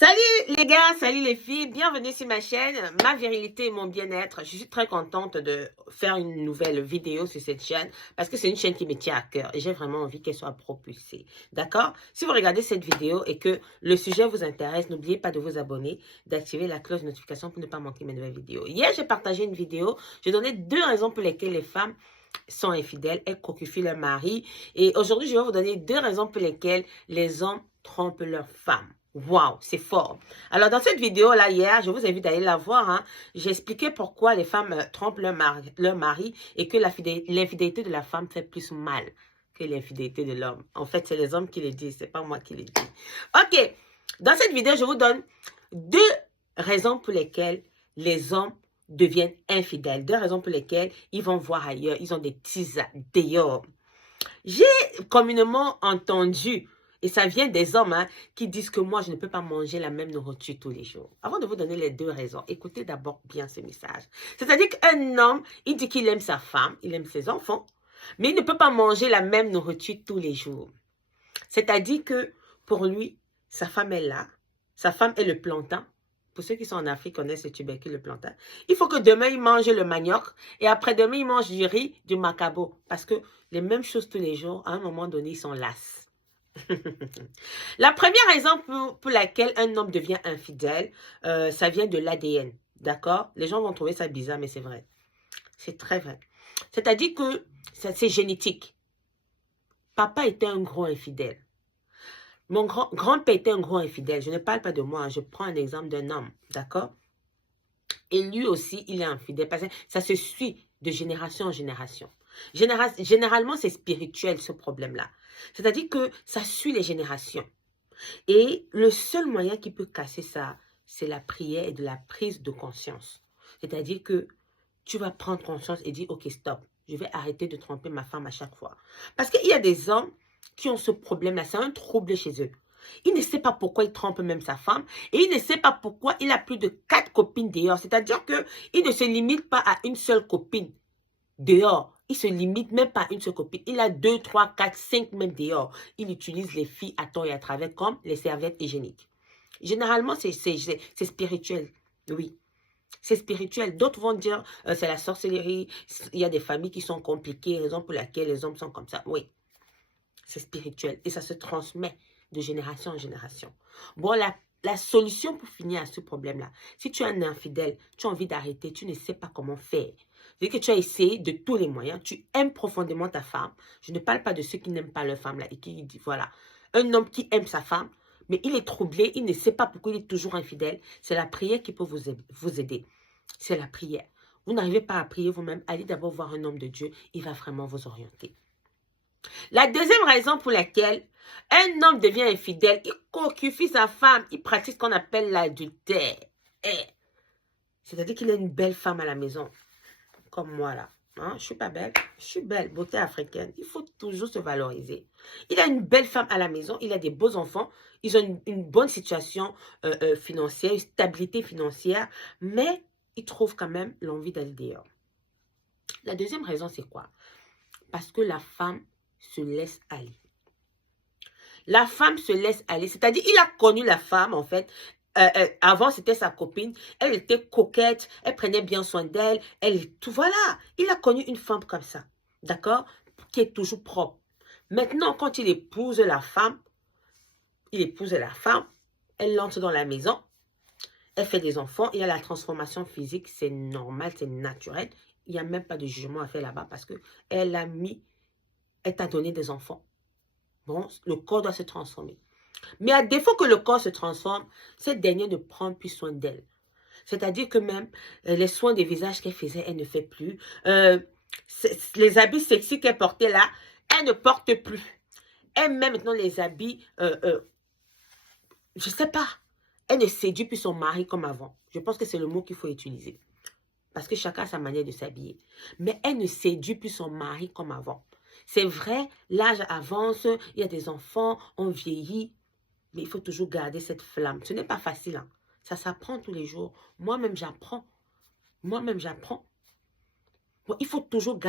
Salut les gars, salut les filles, bienvenue sur ma chaîne, ma virilité et mon bien-être. Je suis très contente de faire une nouvelle vidéo sur cette chaîne parce que c'est une chaîne qui me tient à cœur et j'ai vraiment envie qu'elle soit propulsée. D'accord? Si vous regardez cette vidéo et que le sujet vous intéresse, n'oubliez pas de vous abonner, d'activer la cloche de notification pour ne pas manquer mes nouvelles vidéos. Hier, j'ai partagé une vidéo, j'ai donné 2 raisons pour lesquelles les femmes sont infidèles, elles coquifient leur mari. Et aujourd'hui, je vais vous donner 2 raisons pour lesquelles les hommes trompent leurs femmes. Waouh, c'est fort. Alors, dans cette vidéo-là, hier, je vous invite à aller la voir. Hein. J'ai expliqué pourquoi les femmes trompent leur mari et que l'infidélité de la femme fait plus mal que l'infidélité de l'homme. En fait, c'est les hommes qui le disent, c'est pas moi qui le dis. Ok, dans cette vidéo, je vous donne 2 raisons pour lesquelles les hommes deviennent infidèles. 2 raisons pour lesquelles ils vont voir ailleurs. Ils ont des petits dehors. J'ai communément entendu, et ça vient des hommes qui disent que moi, je ne peux pas manger la même nourriture tous les jours. Avant de vous donner les 2 raisons, écoutez d'abord bien ce message. C'est-à-dire qu'un homme, il dit qu'il aime sa femme, il aime ses enfants, mais il ne peut pas manger la même nourriture tous les jours. C'est-à-dire que pour lui, sa femme est là, sa femme est le plantain. Pour ceux qui sont en Afrique, connaissent le tubercule, le plantain. Il faut que demain, il mange le manioc et après-demain, il mange du riz, du macabo. Parce que les mêmes choses tous les jours, à un moment donné, ils sont lasses. La première raison pour laquelle un homme devient infidèle, ça vient de l'ADN. D'accord? Les gens vont trouver ça bizarre, mais c'est vrai. C'est très vrai. C'est-à-dire que c'est génétique. Papa était un gros infidèle. Mon grand-père était un gros infidèle. Je ne parle pas de moi. Je prends un exemple d'un homme. D'accord? Et lui aussi, il est infidèle. Parce que ça se suit de génération en génération. Généralement, c'est spirituel, ce problème-là. C'est-à-dire que ça suit les générations. Et le seul moyen qui peut casser ça, c'est la prière et de la prise de conscience. C'est-à-dire que tu vas prendre conscience et dire, ok, stop. Je vais arrêter de tromper ma femme à chaque fois. Parce qu'il y a des hommes qui ont ce problème-là. C'est un trouble chez eux. Il ne sait pas pourquoi il trompe même sa femme. Et il ne sait pas pourquoi il a plus de 4 copines dehors. C'est-à-dire qu'il ne se limite pas à une seule copine dehors. Il se limite même pas à une seule copine. Il a 2, 3, 4, 5 même dehors. Il utilise les filles à tort et à travers comme les serviettes hygiéniques. Généralement, c'est spirituel. Oui. C'est spirituel. D'autres vont dire c'est la sorcellerie. Il y a des familles qui sont compliquées, raison pour laquelle les hommes sont comme ça. Oui, c'est spirituel. Et ça se transmet de génération en génération. Bon, la solution pour finir à ce problème-là, si tu es un infidèle, tu as envie d'arrêter, tu ne sais pas comment faire. C'est-à-dire que tu as essayé de tous les moyens, tu aimes profondément ta femme. Je ne parle pas de ceux qui n'aiment pas leur femme là et qui disent, voilà, un homme qui aime sa femme, mais il est troublé, il ne sait pas pourquoi il est toujours infidèle. C'est la prière qui peut vous aider. C'est la prière. Vous n'arrivez pas à prier vous-même, allez d'abord voir un homme de Dieu, il va vraiment vous orienter. La deuxième raison pour laquelle un homme devient infidèle, il coquifie sa femme, il pratique ce qu'on appelle l'adultère. C'est-à-dire qu'il a une belle femme à la maison, comme moi là. Hein, je ne suis pas belle, je suis belle, beauté africaine. Il faut toujours se valoriser. Il a une belle femme à la maison, il a des beaux enfants, ils ont une bonne situation financière, une stabilité financière, mais il trouve quand même l'envie d'aller dehors. La deuxième raison, c'est quoi? Parce que la femme se laisse aller. La femme se laisse aller, c'est-à-dire il a connu la femme en fait. Avant, c'était sa copine. Elle était coquette. Elle prenait bien soin d'elle. Voilà. Il a connu une femme comme ça. D'accord? Qui est toujours propre. Maintenant, quand il épouse la femme, elle entre dans la maison. Elle fait des enfants. Il y a la transformation physique. C'est normal, c'est naturel. Il n'y a même pas de jugement à faire là-bas parce que elle t'a donné des enfants. Bon, le corps doit se transformer. Mais à défaut que le corps se transforme, cette dernière ne prend plus soin d'elle. C'est-à-dire que même les soins des visages qu'elle faisait, elle ne fait plus. Les habits sexy qu'elle portait là, elle ne porte plus. Elle met maintenant les habits, je ne sais pas. Elle ne séduit plus son mari comme avant. Je pense que c'est le mot qu'il faut utiliser. Parce que chacun a sa manière de s'habiller. Mais elle ne séduit plus son mari comme avant. C'est vrai, l'âge avance, il y a des enfants, on vieillit. Mais il faut toujours garder cette flamme. Ce n'est pas facile. Hein. Ça s'apprend tous les jours. Moi-même, j'apprends. Moi-même, j'apprends. Bon, il faut toujours garder